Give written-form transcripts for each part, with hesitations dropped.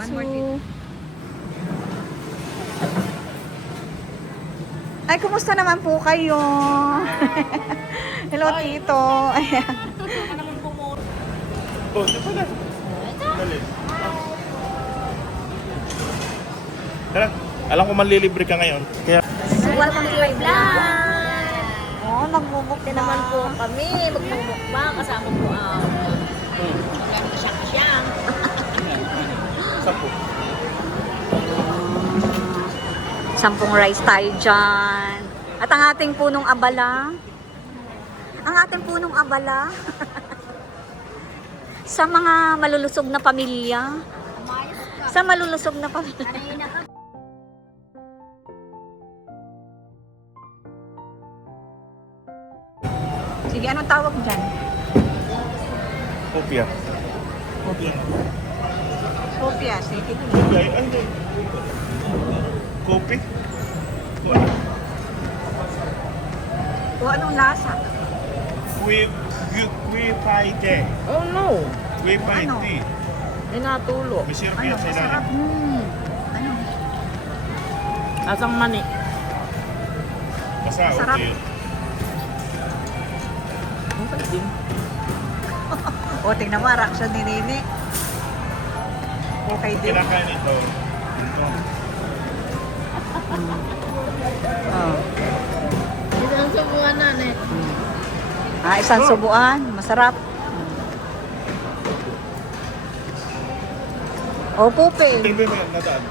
One more tito. Ay, kumusta naman po kayo? Hello, tito. Ayan. Oh, ito pala. Dali. Tara, alam ko manlilibre ka ngayon. Kaya... Welcome to my vlog! Oh, nagmumukbang. naman po kami, magmumukbang kasama po ang kasyang-kasyang. Sampo. 10 rice tayo dyan. At ang ating punong abala. Ang ating punong abala. Sa mga malulusog na pamilya. Sa malulusog na pamilya. Sige, anong tawag dyan? Kopya. Kopya. Kopya, sige. Kopya, ay, hindi. Kopi? Wala. O anong lasa? Kwi pai te. Oh no! Kwi pai Ano? te. May natulo. May syrup Ano, yan sa masarap. ilalim. Ano? Asang mani. Basta Masarap. okay yun. Okay din. O, tingnan mo, reaction ni Nini. Okay din. Kinakain ito. Ito. Oh. Isang subuan na eh. Isang subuan. Masarap. O, pupe. Tingnan mo yan, nadaan.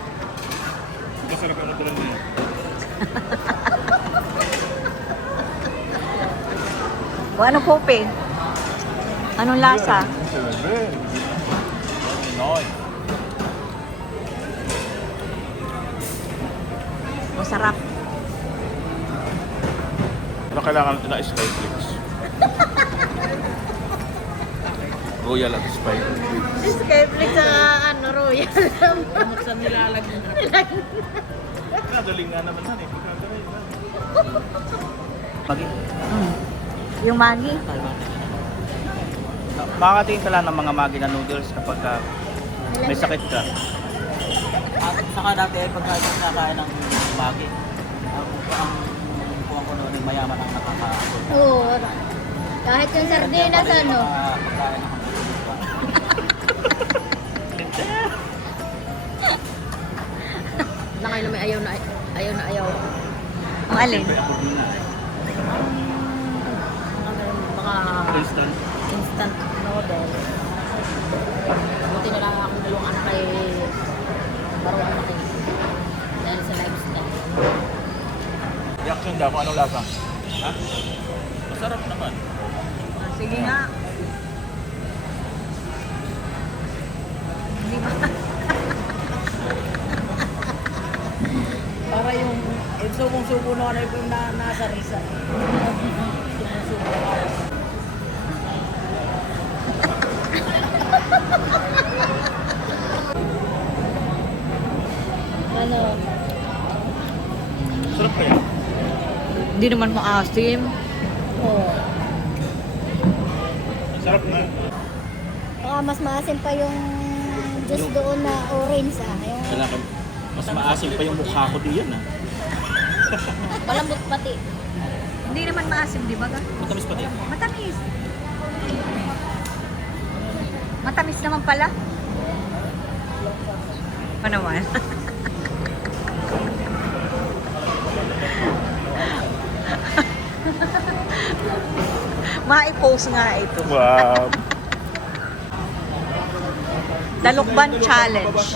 Masarap ang natural niya. O, anong pupe? Anong lasa? Noy. Masarap. Ano kailangan natin na Skyflix? Royal at Skyflix. Skyflix sa Royal. Sa nilalagyan. Nadaling nga naman yan eh. Pagkakaroon yan. Yung Maggi. Makakatingin ka lang ng mga Maggi na noodles kapag may sakit ka. At saka dati pagkain ko nakain ng Maggi, ang kuha ko noon ay mayaman ang nakakaabot. Oo. Kahit yung sardinas, ano? Pagkain ng Na kayo na may ayaw na ayaw. Ang alin? Mga Instant. instant noodle. Buti na lang akong dalawang anak kay baruan na kayo. Dahil sa lifestyle. Reaction daw kung anong lasa. Ha? Masarap naman. Sige nga. Hindi ba? Para yung subong-subo na ano yung nasa risa. Subong-subo. Ano? Sarap kaya. Hindi naman maasim. Oo. Sarap na. Baka mas maasim pa yung juice doon na orange, Yung Kailangan mas maasim pa yung mukha ko diyan ah. malambot pati. Hindi naman maasim, di ba? Matamis pa din. Matamis. Matamis naman pala. Ano naman? Ma-post nga ito. Wow. Dalukban Challenge.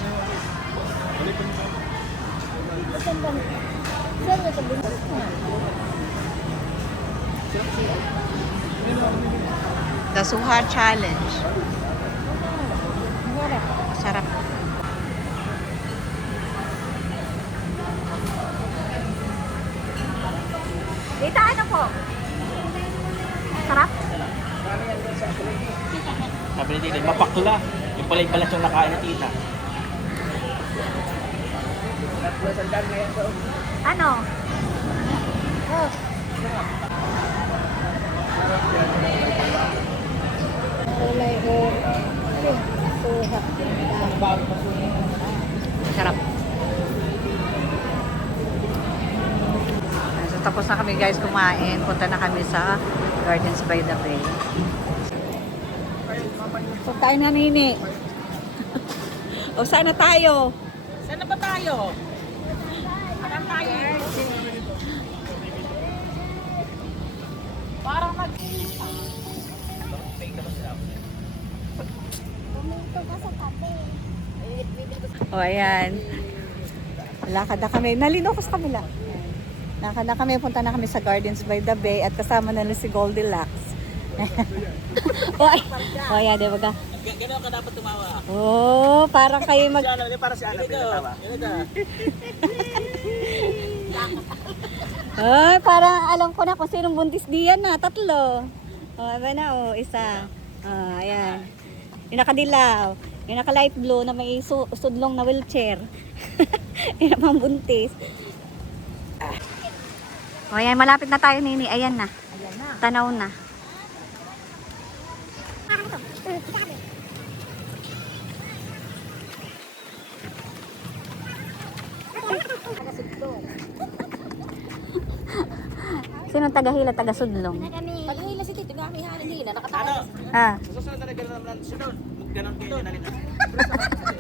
Saan ba? Saan ba sabi mo? Dasuha Challenge. Masarap. Sarap. Tita, ano po? Sarap? Sabi ni Tita, mapakla. Yung pala yung balat yung nakain ni Tita. Ano? Oh. Kulay o. Suha. tapos na kami guys kumain. Punta na kami sa Gardens by the Bay. So, tayo na nini. O, saan na tayo? Saan na ba tayo? Saan tayo? Parang Pumunto ka sa tabi. O, ayan. Lakad na kami. Nalino ko sa kabila. Lakad na kami. Punta na kami sa Gardens by the Bay at kasama na si Goldilocks. O, ayan. Di ba ka? Gano'n ka dapat tumawa. Oh, parang kayo mag... Para si Ana pinatawa. Ay, parang alam ko na kung sinong buntis diyan na. 3. Aba na, isa. Ayan. Yung nakadilaw. Yung naka-light blue na may sudlong na wheelchair. Yung namang buntis. Ayan, malapit na tayo, Nini. Ayan na. Tanaw na. Sino taga-hila, taga-sudlong? Paghila si Tito, kami hindi na nakatakas. Ah. Susunod na gano'n naman sunod. Gano'n kayo na